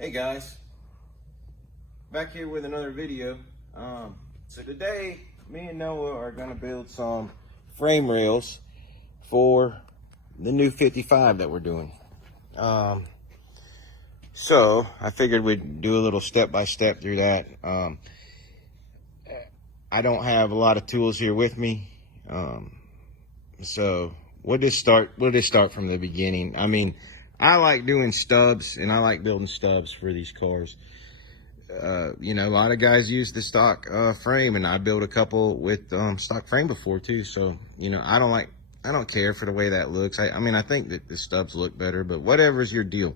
Hey guys, back here with another video. So today, me and Noah are gonna build some frame rails for the new 55 that we're doing. So I figured we'd do a little step-by-step through that. I don't have a lot of tools here with me, so we'll just start from the beginning. I mean, I like doing stubs, and I like building stubs for these cars. You know, a lot of guys use the stock frame, and I built a couple with stock frame before too. So, you know, I don't care for the way that looks. I mean, I think that the stubs look better, but whatever's your deal.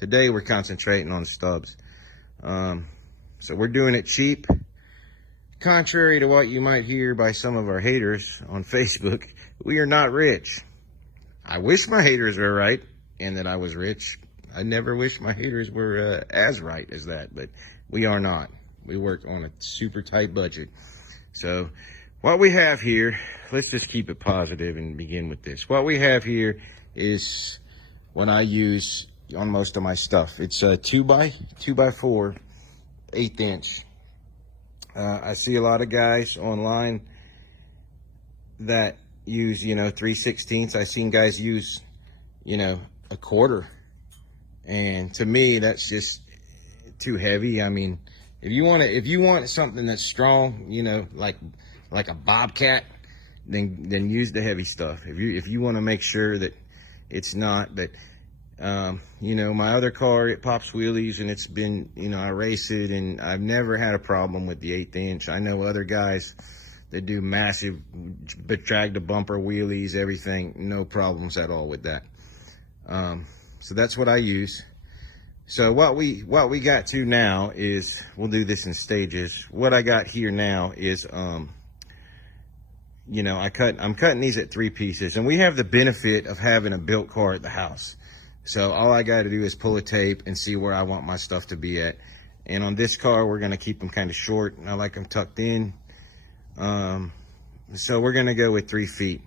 Today we're concentrating on stubs. So we're doing it cheap. Contrary to what you might hear by some of our haters on Facebook, we are not rich. I wish my haters were right and that I was rich. I never wish my haters were as right as that, but we are not. We work on a super tight budget. So what we have here, let's just keep it positive and begin with this. What we have here is what I use on most of my stuff. It's a 2x4 1/8 inch. I see a lot of guys online that use, you know, 3/16. I've seen guys use, you know, a 1/4. And to me, that's just too heavy. I mean, if you want something that's strong, you know, like a Bobcat, then use the heavy stuff. If you want to make sure that it's not that, you know, my other car, it pops wheelies, and it's been, you know, I race it, and I've never had a problem with the 1/8 inch. I know other guys that do massive drag the bumper wheelies, everything, no problems at all with that. So that's what I use. So what we got to now is, we'll do this in stages. What I got here now is, you know, I'm cutting these at 3 pieces, and we have the benefit of having a built car at the house. So all I got to do is pull a tape and see where I want my stuff to be at. And on this car, we're going to keep them kind of short, and I like them tucked in. So we're going to go with 3 feet.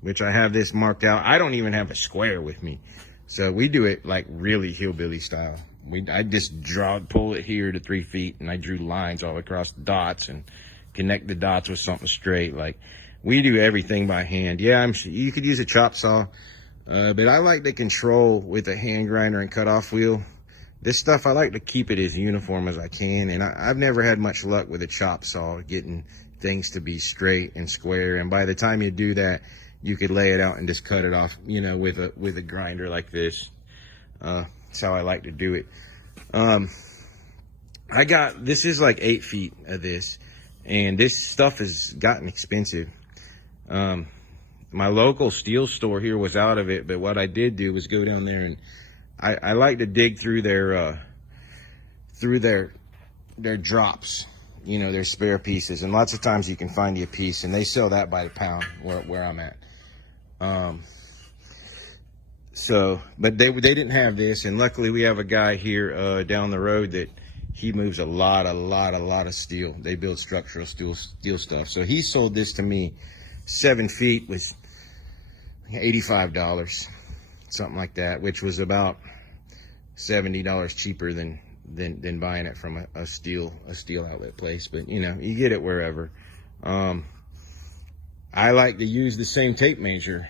Which I have this marked out. I don't even have a square with me. So we do it like really hillbilly style. I just pull it here to 3 feet, and I drew lines all across the dots and connect the dots with something straight. Like, we do everything by hand. Yeah, you could use a chop saw, but I like the control with a hand grinder and cutoff wheel. This stuff, I like to keep it as uniform as I can, and I've never had much luck with a chop saw getting things to be straight and square. And by the time you do that, you could lay it out and just cut it off, you know, with a grinder like this. That's how I like to do it. This is like 8 feet of this, and this stuff has gotten expensive. My local steel store here was out of it, but what I did do was go down there, and I like to dig through their drops, you know, their spare pieces, and lots of times you can find you a piece, and they sell that by the pound where I'm at. But they didn't have this, and luckily we have a guy here down the road that he moves a lot of steel. They build structural steel stuff. So he sold this to me. 7 feet was $85, something like that, which was about $70 cheaper than buying it from a steel outlet place. But you know, you get it wherever. I like to use the same tape measure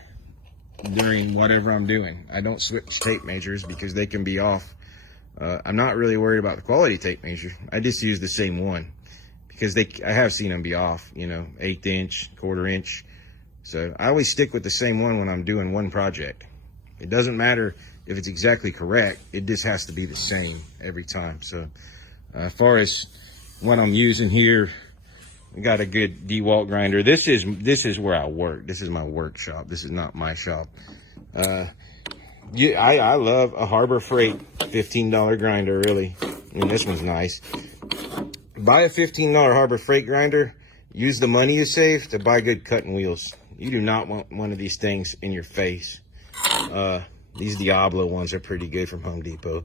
during whatever I'm doing. I don't switch tape measures because they can be off. I'm not really worried about the quality tape measure. I just use the same one because I have seen them be off, you know, 1/8 inch, 1/4 inch. So I always stick with the same one when I'm doing one project. It doesn't matter if it's exactly correct. It just has to be the same every time. So as far as what I'm using here, I got a good DeWalt grinder. This is where I work. This is my workshop. This is not my shop. Yeah, I love a Harbor Freight $15 grinder, really. I mean, this one's nice. Buy a $15 Harbor Freight grinder. Use the money you save to buy good cutting wheels. You do not want one of these things in your face. These Diablo ones are pretty good from Home Depot.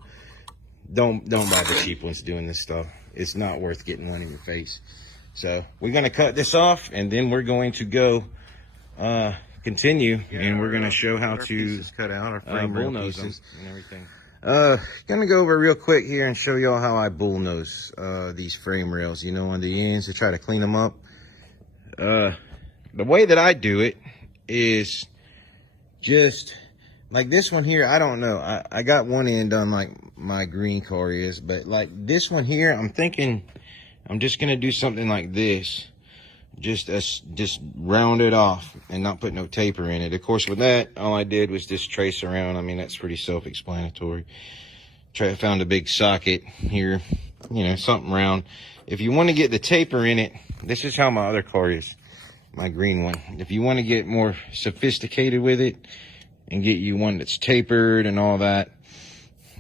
Don't buy the cheap ones doing this stuff. It's not worth getting one in your face. So we're going to cut this off, and then we're going to go continue, and we're going to show how to cut out our frame rail bullnose them pieces and everything. Gonna go over real quick here and show y'all how I bullnose these frame rails, you know, on the ends to try to clean them up. The way that I do it is just like this one here. I don't know. I got one end done like my green car is, but like this one here, I'm thinking I'm just gonna do something like this. Just round it off and not put no taper in it. Of course, with that, all I did was just trace around. I mean, that's pretty self-explanatory. Found a big socket here, you know, something round. If you want to get the taper in it, this is how my other car is, my green one. If you want to get more sophisticated with it and get you one that's tapered and all that,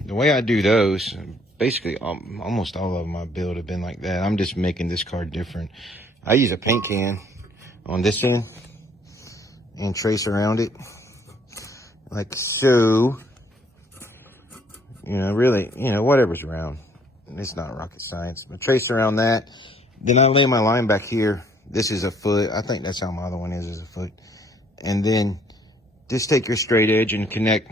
the way I do those, basically almost all of my build have been like that. I'm just making this car different. I use a paint can on this end and trace around it like so. You know, really, you know, whatever's around. It's not rocket science. But trace around that. Then I lay my line back here. This is a foot. I think that's how my other one is a foot. And then just take your straight edge and connect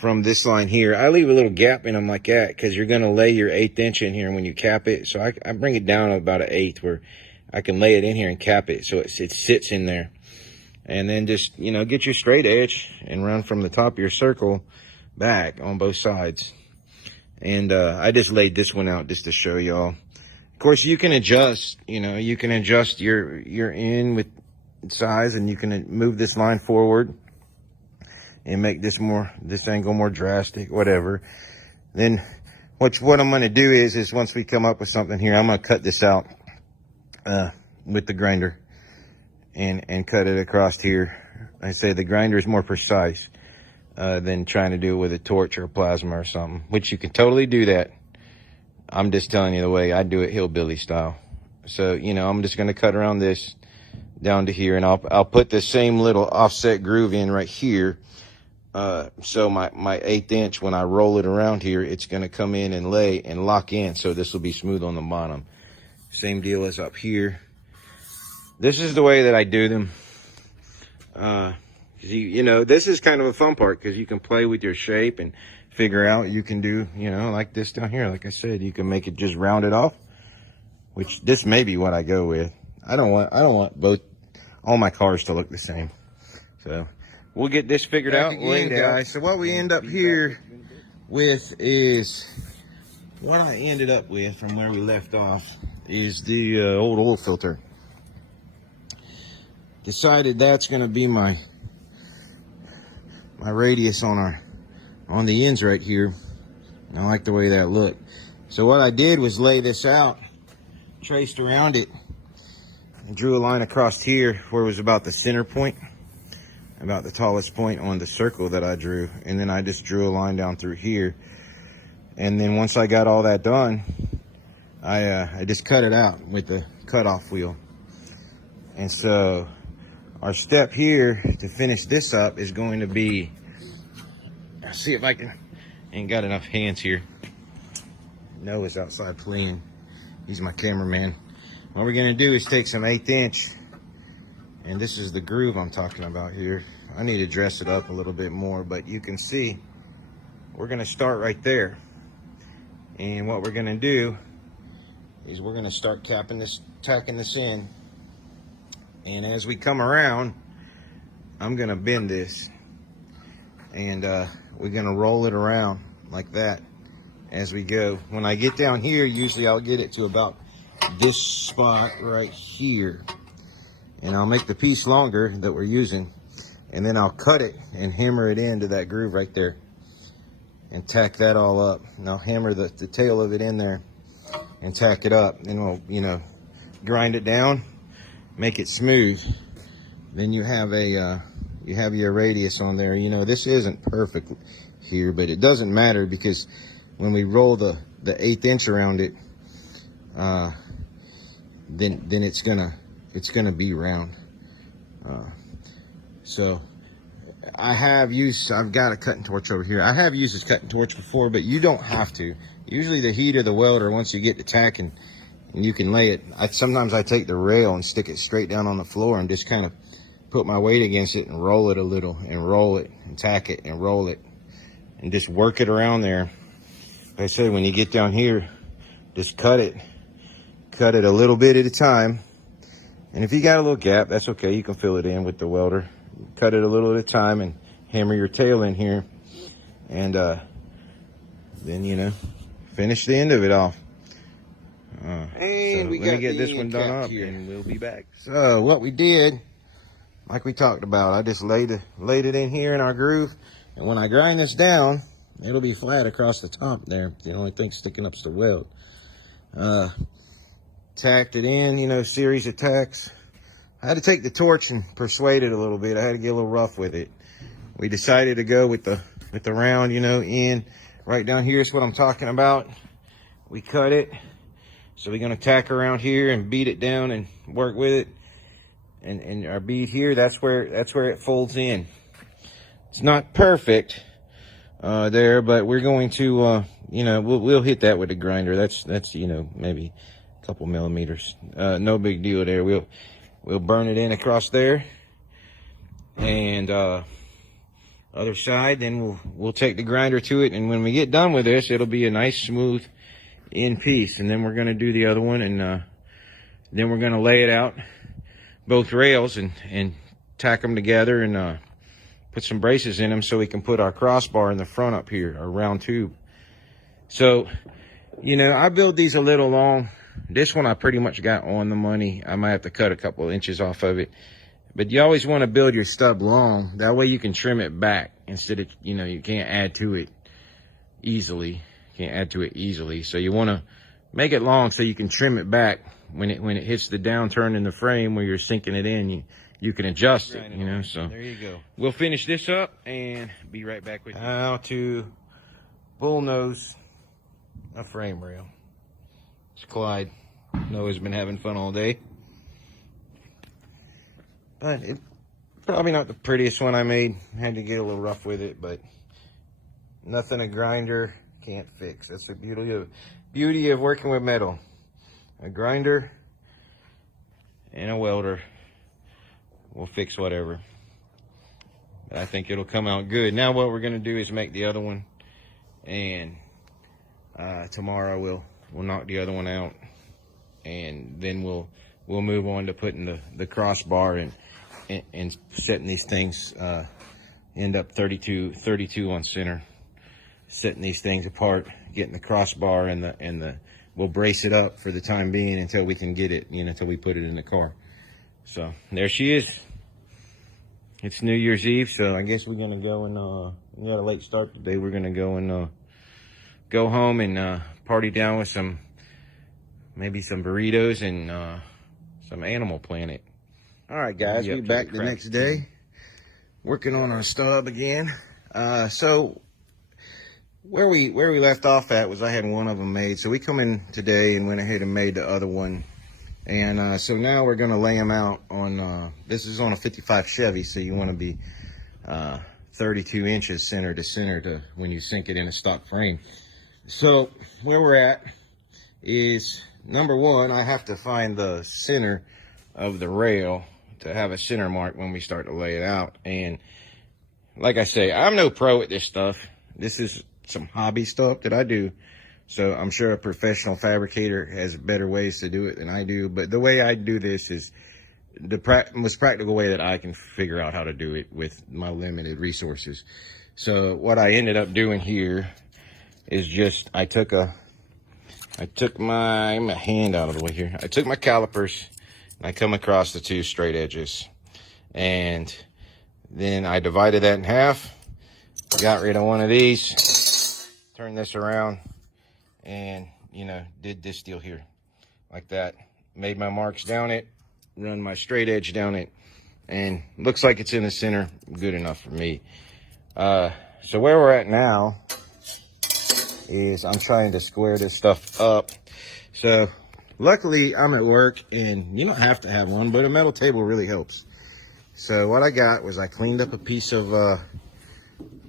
from this line here. I leave a little gap in them like that because you're going to lay your 1/8 inch in here when you cap it. So I bring it down to about 1/8 where I can lay it in here and cap it so it sits in there. And then just, you know, get your straight edge and run from the top of your circle back on both sides. And I just laid this one out just to show y'all. Of course, you can adjust, you know, you can adjust your end with size, and you can move this line forward and make this angle more drastic, whatever. Then what I'm going to do is once we come up with something here, I'm going to cut this out with the grinder and cut it across here. I say the grinder is more precise than trying to do it with a torch or a plasma or something, which you can totally do that. I'm just telling you the way I do it, hillbilly style. So, you know, I'm just going to cut around this down to here, and I'll put the same little offset groove in right here. So my 1/8 inch, when I roll it around here, it's going to come in and lay and lock in. So this will be smooth on the bottom. Same deal as up here. This is the way that I do them. You know, this is kind of a fun part because you can play with your shape and figure out. You can do, you know, like this down here. Like I said, you can make it just round it off, which this may be what I go with. I don't want all my cars to look the same. So we'll get this figured out later, guys. So what we end up here with is what I ended up with from where we left off is the old oil filter. Decided that's going to be my radius on the ends right here. I like the way that looked. So what I did was lay this out, traced around it, and drew a line across here where it was about the center point, about the tallest point on the circle that I drew. And then I just drew a line down through here. And then once I got all that done, I just cut it out with the cutoff wheel. And so our step here to finish this up is going to be, I'll see if I can, ain't got enough hands here. Noah's outside playing. He's my cameraman. What we're gonna do is take some 1/8 inch, and this is the groove I'm talking about here. I need to dress it up a little bit more, but you can see we're gonna start right there. And what we're gonna do is we're gonna start tacking this in. And as we come around, I'm gonna bend this, and we're gonna roll it around like that as we go. When I get down here, usually I'll get it to about this spot right here, and I'll make the piece longer that we're using, and then I'll cut it and hammer it into that groove right there and tack that all up. And I'll hammer the tail of it in there and tack it up, and we'll, you know, grind it down, make it smooth. Then you have your radius on there. You know, this isn't perfect here, but it doesn't matter because when we roll the 1/8 inch around it, then it's gonna be round. So I've got a cutting torch over here. I have used this cutting torch before, but you don't have to. Usually the heat of the welder, once you get to tacking, and you can lay it. Sometimes I take the rail and stick it straight down on the floor and just kind of put my weight against it and roll it a little and roll it and tack it and roll it. and just work it around there. Like I said, when you get down here, just cut it a little bit at a time. And if you got a little gap, that's okay. You can fill it in with the welder. Cut it a little at a time and hammer your tail in here. And then, you know, finish the end of it off. And we let me get this one done up here, and we'll be back. So what we did, like we talked about, I just laid it in here in our groove. And when I grind this down, it'll be flat across the top there. The only thing sticking up is the weld. Tacked it in, you know, series of tacks. I had to take the torch and persuade it a little bit. I had to get a little rough with it. We decided to go with the round, you know, in right down here is what I'm talking about. We cut it. So we're gonna tack around here and beat it down and work with it. And our bead here, that's where it folds in. It's not perfect there, but we're going to you know, we'll hit that with the grinder. That's you know, maybe a couple millimeters. No big deal there. We'll burn it in across there. And other side, then we'll take the grinder to it, and when we get done with this, it'll be a nice smooth in piece. And then we're going to do the other one, and then we're going to lay it out, both rails, and tack them together, and put some braces in them so we can put our crossbar in the front up here, our round tube. So, you know, I build these a little long. This one I pretty much got on the money. I might have to cut a couple inches off of it. But you always want to build your stub long. That way you can trim it back instead of, you know, you can't add to it easily. Can't add to it easily. So you want to make it long so you can trim it back when it hits the downturn in the frame where you're sinking it in. You can adjust it, you know. So there you go. We'll finish this up and be right back with you. Now to Bullnose, a frame rail. It's Clyde. Noah's been having fun all day. But it's probably not the prettiest one I made. Had to get a little rough with it, but nothing a grinder can't fix. That's the beauty of working with metal. A grinder and a welder will fix whatever. But I think it'll come out good. Now what we're gonna do is make the other one, and tomorrow we'll knock the other one out, and then we'll move on to putting the crossbar and setting these things, end up 32 on center, setting these things apart, getting the crossbar and we'll brace it up for the time being until we can get it, you know, until we put it in the car. So there she is. It's New Year's Eve, so I guess we're gonna go and we got a late start today. We're gonna go and go home and party down with maybe some burritos and some Animal Planet. All right, guys, we're back the next day, working on our stub again. So where we left off at was I had one of them made. So we come in today and went ahead and made the other one. And so now we're gonna lay them out on, this is on a 55 Chevy, so you wanna be 32 inches center to center when you sink it in a stock frame. So where we're at is, number one, I have to find the center of the rail to have a center mark when we start to lay it out. And like I say, I'm no pro at this stuff. This is some hobby stuff that I do. So I'm sure a professional fabricator has better ways to do it than I do. But the way I do this is the most practical way that I can figure out how to do it with my limited resources. So what I ended up doing here is just, I took my hand out of the way here. I took my calipers and I come across the two straight edges, and then I divided that in half, got rid of one of these, turned this around, and, you know, did this deal here like that. Made my marks down it, run my straight edge down it, and looks like it's in the center. Good enough for me. So where we're at now is I'm trying to square this stuff up. So luckily I'm at work and you don't have to have one, but a metal table really helps. So what I got was I cleaned up a piece of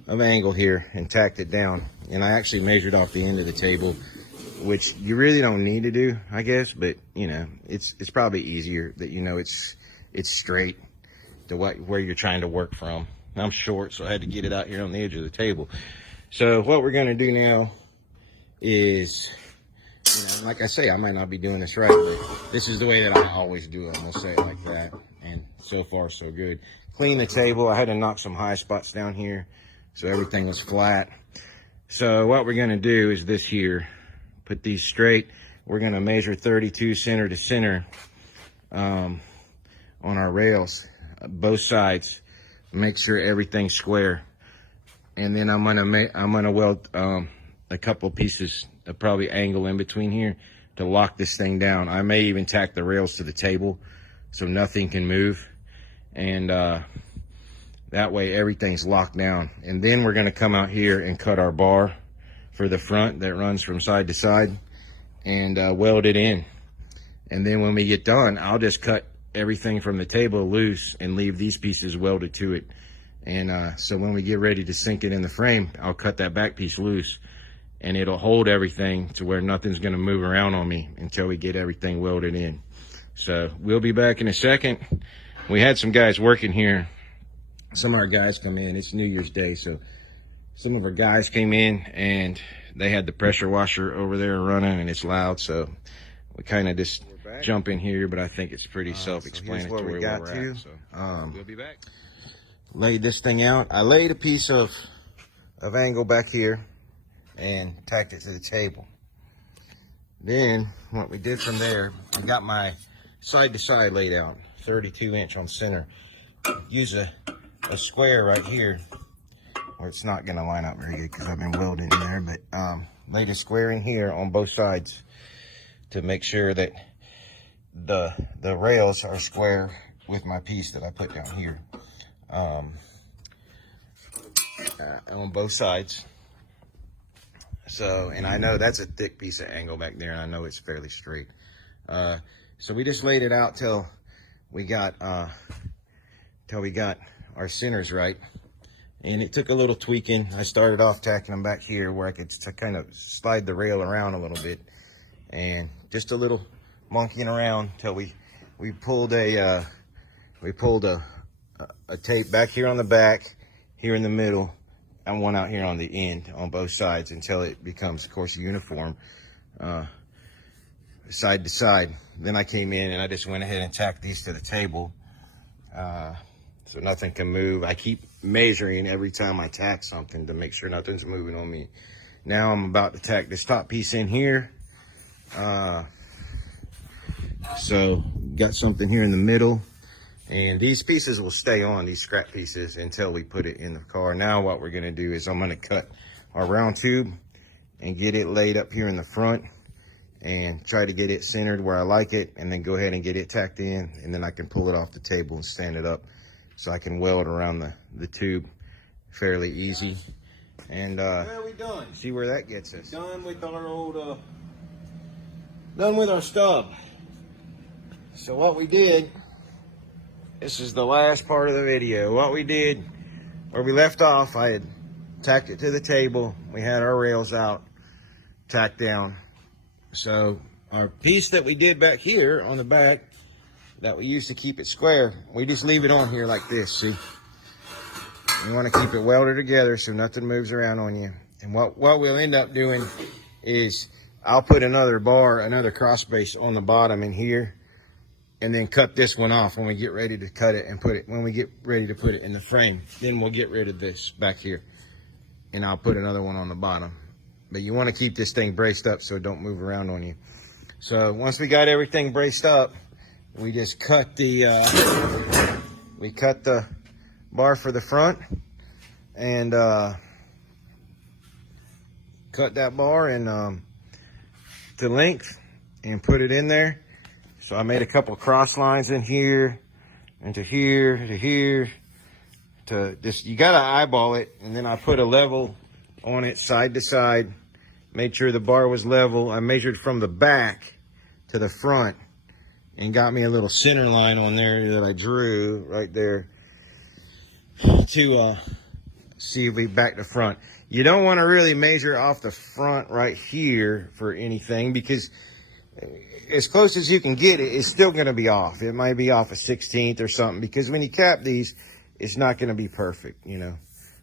angle here and tacked it down, and I actually measured off the end of the table, which you really don't need to do, I guess, but you know, it's probably easier that, you know, it's straight to where you're trying to work from. I'm short, so I had to get it out here on the edge of the table. So what we're going to do now is, like I say, I might not be doing this right, but this is the way that I always do it. I'm going to say it like that. And so far, so good. Clean the table. I had to knock some high spots down here so everything was flat. So what we're going to do is this here. Put these straight. We're going to measure 32 center to center on our rails, both sides. Make sure everything's square. And then I'm gonna weld a couple pieces of probably angle in between here to lock this thing down. I may even tack the rails to the table so nothing can move, and that way everything's locked down. And then we're gonna come out here and cut our bar for the front that runs from side to side and weld it in. And then when we get done, I'll just cut everything from the table loose and leave these pieces welded to it. And so when we get ready to sink it in the frame, I'll cut that back piece loose and it'll hold everything to where nothing's gonna move around on me until we get everything welded in. So we'll be back in a second. We had some guys working here. Some of our guys come in, it's New Year's Day, so some of our guys came in and they had the pressure washer over there running and it's loud, so we kind of just jump in here, but I think it's pretty self-explanatory so where we're at. So we'll be back. Laid this thing out. I laid a piece of angle back here and tacked it to the table. Then what we did from there, I got my side to side laid out, 32 inch on center. Use a square right here, or it's not gonna line up very good because I've been welding in there, but laid a square in here on both sides to make sure that the rails are square with my piece that I put down here. On both sides. So, and I know that's a thick piece of angle back there, and I know it's fairly straight. So we just laid it out till we got our centers right. And it took a little tweaking. I started off tacking them back here where I could kind of slide the rail around a little bit, and just a little monkeying around till we pulled a tape back here on the back, here in the middle, and one out here on the end on both sides until it becomes, of course, uniform side to side. Then I came in and I just went ahead and tacked these to the table so nothing can move. I keep measuring every time I tack something to make sure nothing's moving on me. Now I'm about to tack this top piece in here. So got something here in the middle. And these pieces will stay on, these scrap pieces, until we put it in the car. Now what we're gonna do is I'm gonna cut our round tube and get it laid up here in the front and try to get it centered where I like it, and then go ahead and get it tacked in, and then I can pull it off the table and stand it up so I can weld around the tube fairly easy. And Where are we done? see where that gets us. Done with our old, Done with our stub. So what we did, this is the last part of the video. What we did, where we left off, I had tacked it to the table. We had our rails out, tacked down. So our piece that we did back here on the back, that we used to keep it square, we just leave it on here like this, see? You want to keep it welded together so nothing moves around on you. And what we'll end up doing is I'll put another bar, another cross brace on the bottom in here, and then cut this one off when we get ready to cut it and put it, when we get ready to put it in the frame. Then we'll get rid of this back here, and I'll put another one on the bottom. But you want to keep this thing braced up so it don't move around on you. So once we got everything braced up, we just cut the bar for the front, and cut that bar and to length and put it in there. So I made a couple cross lines in here and to here to here to just, you gotta eyeball it. And then I put a level on it side to side, made sure the bar was level. I measured from the back to the front and got me a little center line on there that I drew right there to see if we back to front. You don't want to really measure off the front right here for anything, because as close as you can get it, it's still going to be off. It might be off a 16th or something, because when you cap these, it's not going to be perfect, you know.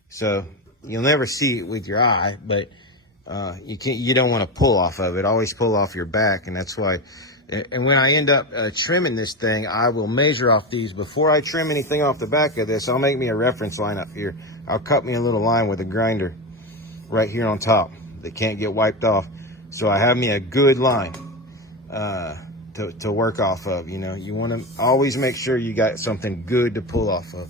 So you'll never see it with your eye, but you don't want to pull off of it. Always pull off your back, and that's why. And when I end up trimming this thing, I will measure off these. Before I trim anything off the back of this, I'll make me a reference line up here. I'll cut me a little line with a grinder right here on top that can't get wiped off. So I have me a good line to work off of. You know, you want to always make sure you got something good to pull off of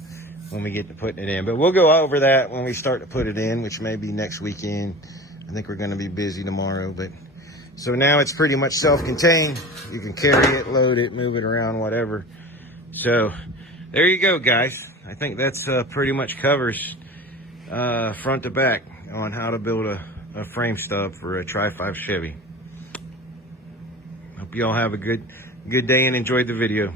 when we get to putting it in. But we'll go over that when we start to put it in, which may be next weekend. I think we're going to be busy tomorrow, but so now it's pretty much self-contained. You can carry it, load it, move it around, whatever. So there you go, guys. I think that's pretty much covers front to back on how to build a frame stub for a Tri-5 Chevy. Hope you all have a good day and enjoyed the video.